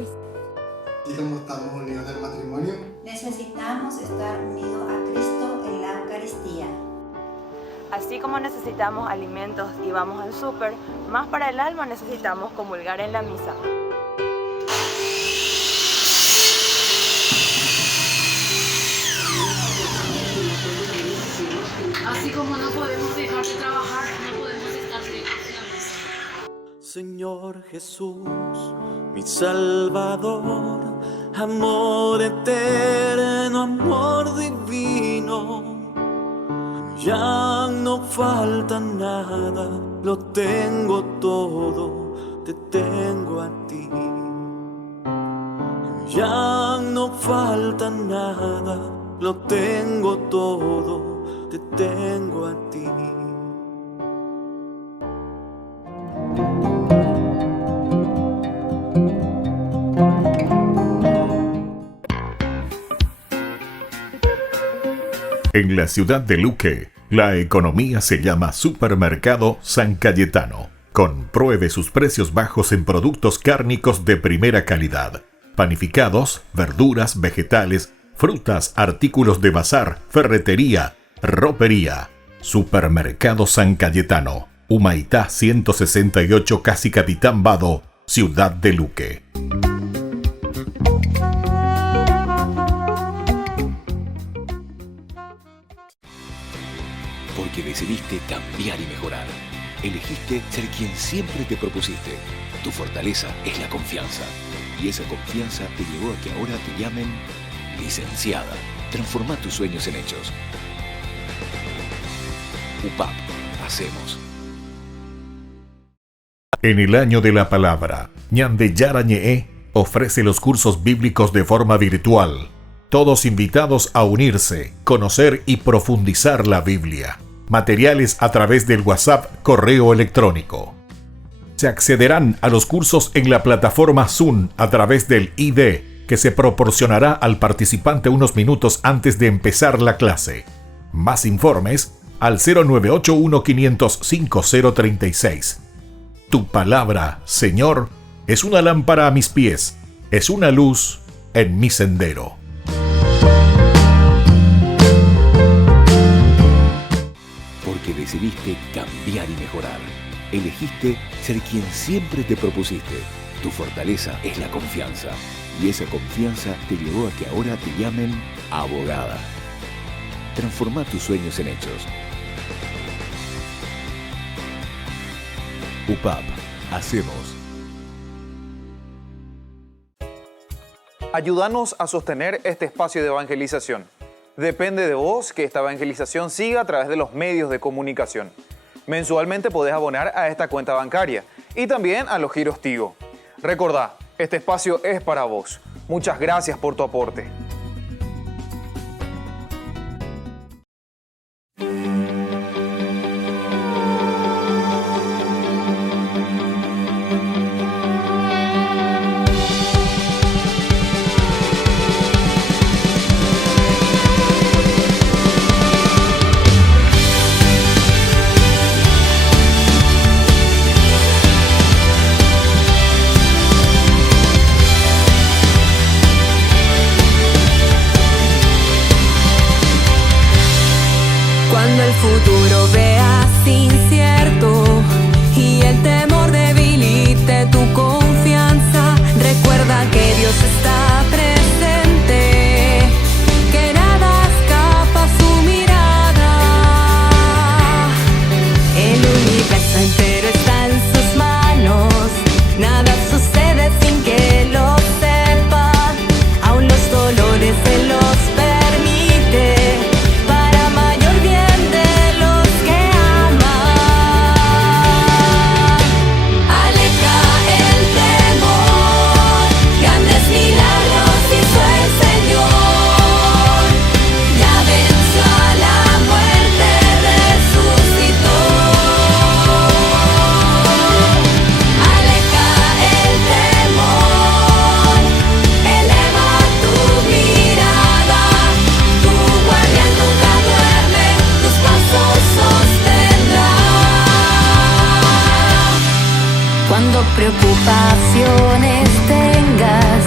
Y como estamos unidos en el matrimonio, necesitamos estar unidos a Cristo en la Eucaristía. Así como necesitamos alimentos y vamos al súper, más para el alma necesitamos comulgar en la misa. Así como no podemos dejar de trabajar, no podemos estar lejos de la misa. Señor Jesús, mi Salvador, amor eterno, amor divino. Ya no falta nada, lo tengo todo, te tengo a ti. Ya no no falta nada, lo tengo todo, te tengo a ti. En la ciudad de Luque, la economía se llama Supermercado San Cayetano. Compruebe sus precios bajos en productos cárnicos de primera calidad. Panificados, verduras, vegetales, frutas, artículos de bazar, ferretería, ropería. Supermercado San Cayetano, Humaitá 168, Casi Capitán Vado, ciudad de Luque. Porque decidiste cambiar y mejorar. Elegiste ser quien siempre te propusiste. Tu fortaleza es la confianza. Y esa confianza te llevó a que ahora te llamen licenciada. Transforma tus sueños en hechos. UPAP. Hacemos. En el año de la palabra, Ñande Yarañe'e ofrece los cursos bíblicos de forma virtual. Todos invitados a unirse, conocer y profundizar la Biblia. Materiales a través del WhatsApp, correo electrónico. Se accederán a los cursos en la plataforma Zoom a través del ID, que se proporcionará al participante unos minutos antes de empezar la clase. Más informes al 0981-500-5036. Tu palabra, Señor, es una lámpara a mis pies, es una luz en mi sendero. Porque decidiste cambiar y mejorar. Elegiste ser quien siempre te propusiste. Tu fortaleza es la confianza. Y esa confianza te llevó a que ahora te llamen abogada. Transforma tus sueños en hechos. UPAP. Hacemos. Ayúdanos a sostener este espacio de evangelización. Depende de vos que esta evangelización siga a través de los medios de comunicación. Mensualmente podés abonar a esta cuenta bancaria y también a los giros Tigo. Recordá, este espacio es para vos. Muchas gracias por tu aporte. Cuando el futuro veas incierto y el temor debilite tu confianza, recuerda que Dios está presente, que nada escapa a su mirada. El universo entero está en sus manos, nada sucede sin que lo sepa, aún los dolores se los permite. Cuando preocupaciones tengas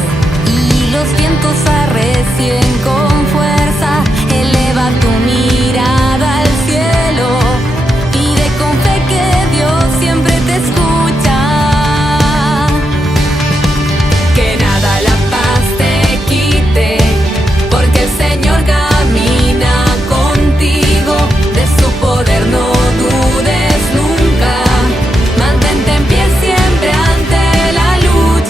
y los vientos arrecien con fuerza, eleva tu mirada al cielo, pide con fe que Dios siempre te escucha. Que nada la paz te quite, porque el Señor camina contigo, de su poder no dudes nunca. Mantente en pie siempre ante la lucha.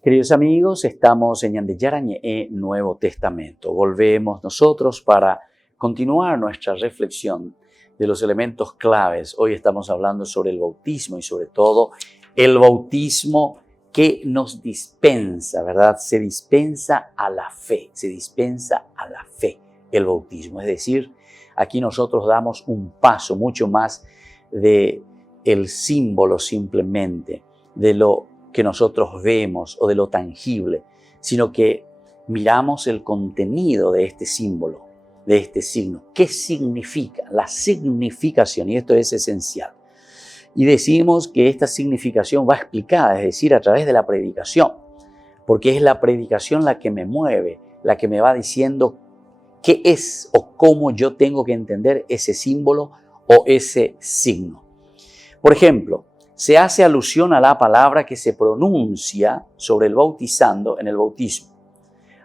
Queridos amigos, estamos en Yandeyarañe, Nuevo Testamento. Volvemos nosotros para continuar nuestra reflexión de los elementos claves. Hoy estamos hablando sobre el bautismo y sobre todo el bautismo que nos dispensa, ¿verdad? Se dispensa a la fe, se dispensa a la fe el bautismo. Es decir, aquí nosotros damos un paso mucho más de el símbolo simplemente, de lo que nosotros vemos o de lo tangible, sino que miramos el contenido de este símbolo, de este signo. ¿Qué significa? La significación, y esto es esencial. Y decimos que esta significación va explicada, es decir, a través de la predicación, porque es la predicación la que me mueve, la que me va diciendo qué es o cómo yo tengo que entender ese símbolo o ese signo. Por ejemplo, se hace alusión a la palabra que se pronuncia sobre el bautizando en el bautismo.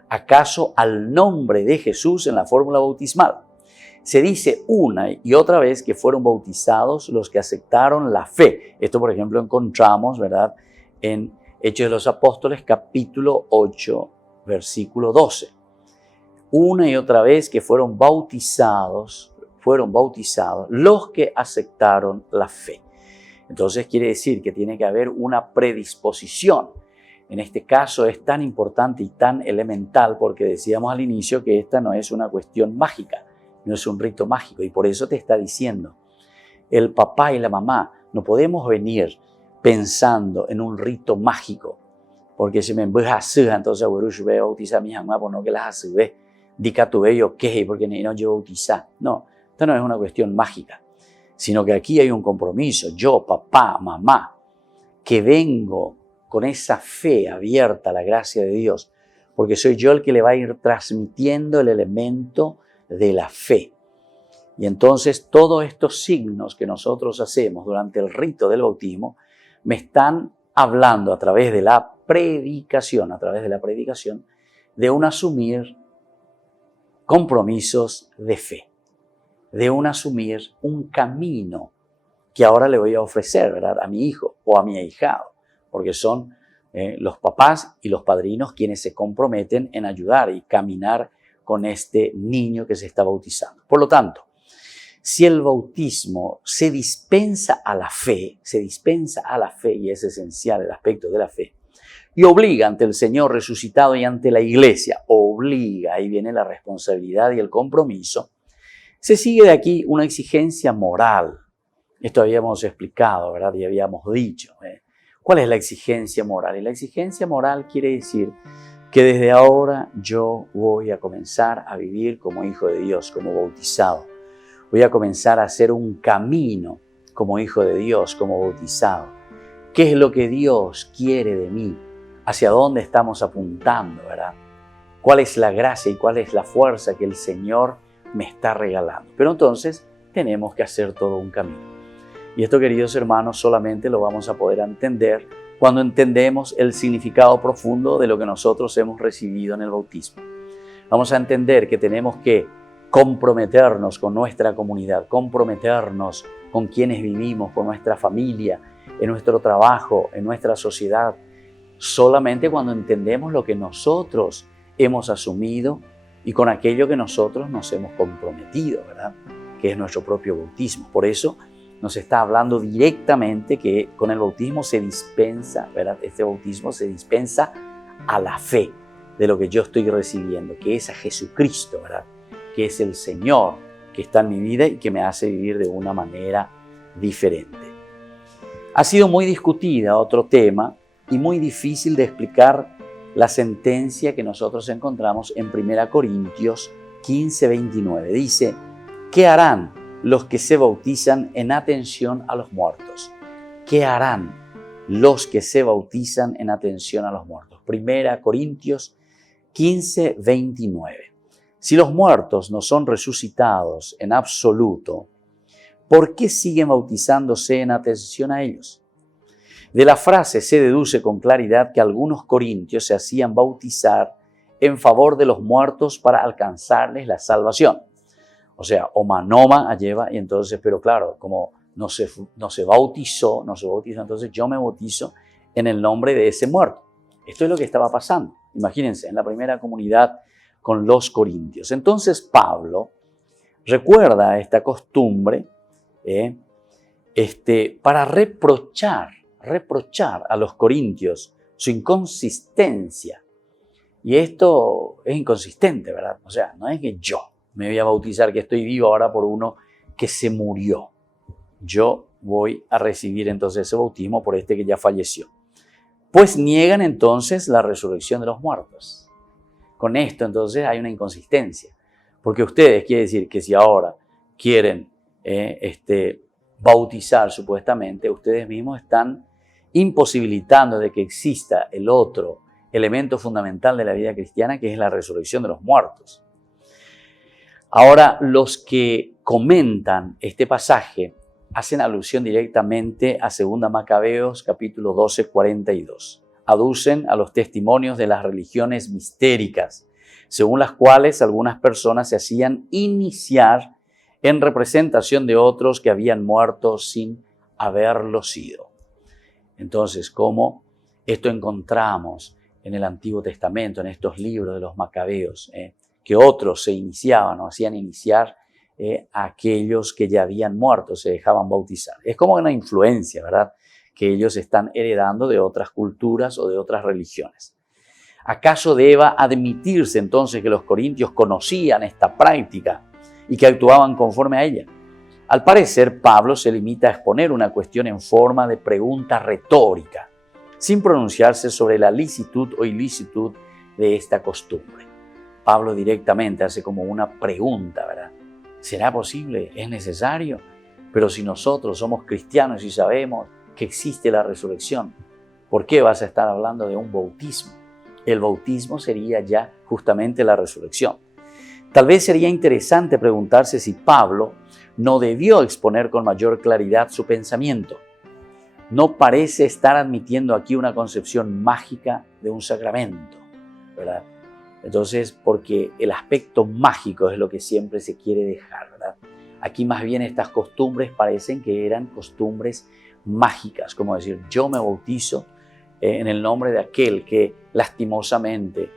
¿Acaso al nombre de Jesús en la fórmula bautismal? Se dice una y otra vez que fueron bautizados los que aceptaron la fe. Esto, por ejemplo, encontramos, ¿verdad?, en Hechos de los Apóstoles, capítulo 8, versículo 12. Una y otra vez que fueron bautizados los que aceptaron la fe. Entonces quiere decir que tiene que haber una predisposición. En este caso es tan importante y tan elemental porque decíamos al inicio que esta no es una cuestión mágica, no es un rito mágico, y por eso te está diciendo el papá y la mamá. No podemos venir pensando en un rito mágico, porque si me voy a hacer, entonces voy a bautizar a mi mamá, por no que las hace, dica tu bello que porque no yo bautizar. No, esta no es una cuestión mágica, sino que aquí hay un compromiso, yo, papá, mamá, que vengo con esa fe abierta a la gracia de Dios, porque soy yo el que le va a ir transmitiendo el elemento de la fe. Y entonces todos estos signos que nosotros hacemos durante el rito del bautismo me están hablando a través de la predicación, de un asumir compromisos de fe, de un asumir un camino que ahora le voy a ofrecer, ¿verdad?, a mi hijo o a mi ahijado, porque son los papás y los padrinos quienes se comprometen en ayudar y caminar con este niño que se está bautizando. Por lo tanto, si el bautismo se dispensa a la fe, y es esencial el aspecto de la fe, y obliga ante el Señor resucitado y ante la iglesia, ahí viene la responsabilidad y el compromiso, se sigue de aquí una exigencia moral. Esto habíamos explicado, ¿verdad? Y habíamos dicho. ¿Cuál es la exigencia moral? Y la exigencia moral quiere decir que desde ahora yo voy a comenzar a vivir como hijo de Dios, como bautizado. Voy a comenzar a hacer un camino como hijo de Dios, como bautizado. ¿Qué es lo que Dios quiere de mí? ¿Hacia dónde estamos apuntando, verdad? ¿Cuál es la gracia y cuál es la fuerza que el Señor me está regalando? Pero entonces tenemos que hacer todo un camino. Y esto, queridos hermanos, solamente lo vamos a poder entender cuando entendemos el significado profundo de lo que nosotros hemos recibido en el bautismo. Vamos a entender que tenemos que comprometernos con nuestra comunidad, comprometernos con quienes vivimos, con nuestra familia, en nuestro trabajo, en nuestra sociedad, solamente cuando entendemos lo que nosotros hemos asumido y con aquello que nosotros nos hemos comprometido, ¿verdad?, que es nuestro propio bautismo. Por eso nos está hablando directamente que con el bautismo se dispensa, ¿verdad? Este bautismo se dispensa a la fe de lo que yo estoy recibiendo, que es a Jesucristo, ¿verdad?, que es el Señor que está en mi vida y que me hace vivir de una manera diferente. Ha sido muy discutida otro tema y muy difícil de explicar la sentencia que nosotros encontramos en 1 Corintios 15:29. Dice, ¿qué harán los que se bautizan en atención a los muertos? ¿Qué harán los que se bautizan en atención a los muertos? 1 Corintios 15:29. Si los muertos no son resucitados en absoluto, ¿por qué siguen bautizándose en atención a ellos? De la frase se deduce con claridad que algunos corintios se hacían bautizar en favor de los muertos para alcanzarles la salvación. O sea, omanoma lleva, y entonces, pero claro, como no se bautizó, entonces yo me bautizo en el nombre de ese muerto. Esto es lo que estaba pasando. Imagínense, en la primera comunidad con los corintios. Entonces Pablo recuerda esta costumbre para reprochar a los corintios su inconsistencia. Y esto es inconsistente, ¿verdad? O sea, no es que yo me voy a bautizar, que estoy vivo ahora por uno que se murió. Yo voy a recibir entonces ese bautismo por este que ya falleció. Pues niegan entonces la resurrección de los muertos. Con esto entonces hay una inconsistencia. Porque ustedes, quiere decir que si ahora quieren bautizar supuestamente, ustedes mismos están imposibilitando de que exista el otro elemento fundamental de la vida cristiana, que es la resurrección de los muertos. Ahora, los que comentan este pasaje hacen alusión directamente a 2 Macabeos, capítulo 12, 42. Aducen a los testimonios de las religiones mistéricas, según las cuales algunas personas se hacían iniciar en representación de otros que habían muerto sin haberlo sido. Entonces, ¿cómo esto encontramos en el Antiguo Testamento, en estos libros de los Macabeos, que otros se iniciaban o hacían iniciar a aquellos que ya habían muerto, se dejaban bautizar? Es como una influencia, ¿verdad?, que ellos están heredando de otras culturas o de otras religiones. ¿Acaso deba admitirse entonces que los corintios conocían esta práctica y que actuaban conforme a ella? Al parecer, Pablo se limita a exponer una cuestión en forma de pregunta retórica, sin pronunciarse sobre la licitud o ilicitud de esta costumbre. Pablo directamente hace como una pregunta, ¿verdad? ¿Será posible? ¿Es necesario? Pero si nosotros somos cristianos y sabemos que existe la resurrección, ¿por qué vas a estar hablando de un bautismo? El bautismo sería ya justamente la resurrección. Tal vez sería interesante preguntarse si Pablo no debió exponer con mayor claridad su pensamiento. No parece estar admitiendo aquí una concepción mágica de un sacramento, ¿verdad? Entonces, porque el aspecto mágico es lo que siempre se quiere dejar, ¿verdad? Aquí más bien estas costumbres parecen que eran costumbres mágicas, como decir, yo me bautizo en el nombre de aquel que lastimosamente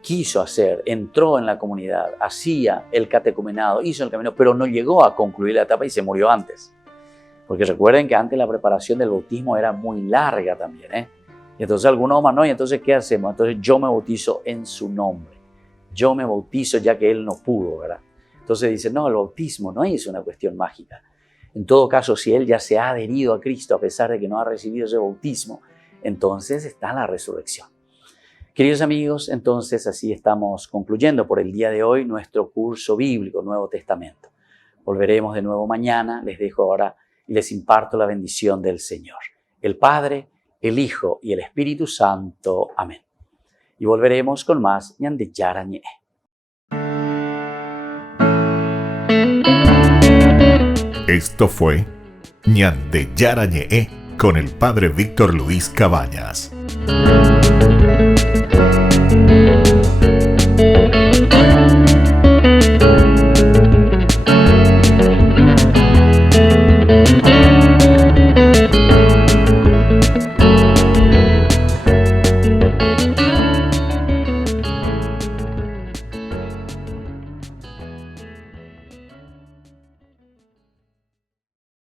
quiso hacer, entró en la comunidad, hacía el catecumenado, hizo el camino, pero no llegó a concluir la etapa y se murió antes. Porque recuerden que antes la preparación del bautismo era muy larga también, Y entonces algunos más no, y entonces ¿qué hacemos? Entonces yo me bautizo en su nombre. Yo me bautizo ya que él no pudo, ¿verdad? Entonces dicen, no, el bautismo no es una cuestión mágica. En todo caso, si él ya se ha adherido a Cristo a pesar de que no ha recibido ese bautismo, entonces está la resurrección. Queridos amigos, entonces así estamos concluyendo por el día de hoy nuestro curso bíblico Nuevo Testamento. Volveremos de nuevo mañana. Les dejo ahora y les imparto la bendición del Señor. El Padre, el Hijo y el Espíritu Santo. Amén. Y volveremos con más Ñande Yarañe. Esto fue Ñande Yarañe con el Padre Víctor Luis Cabañas.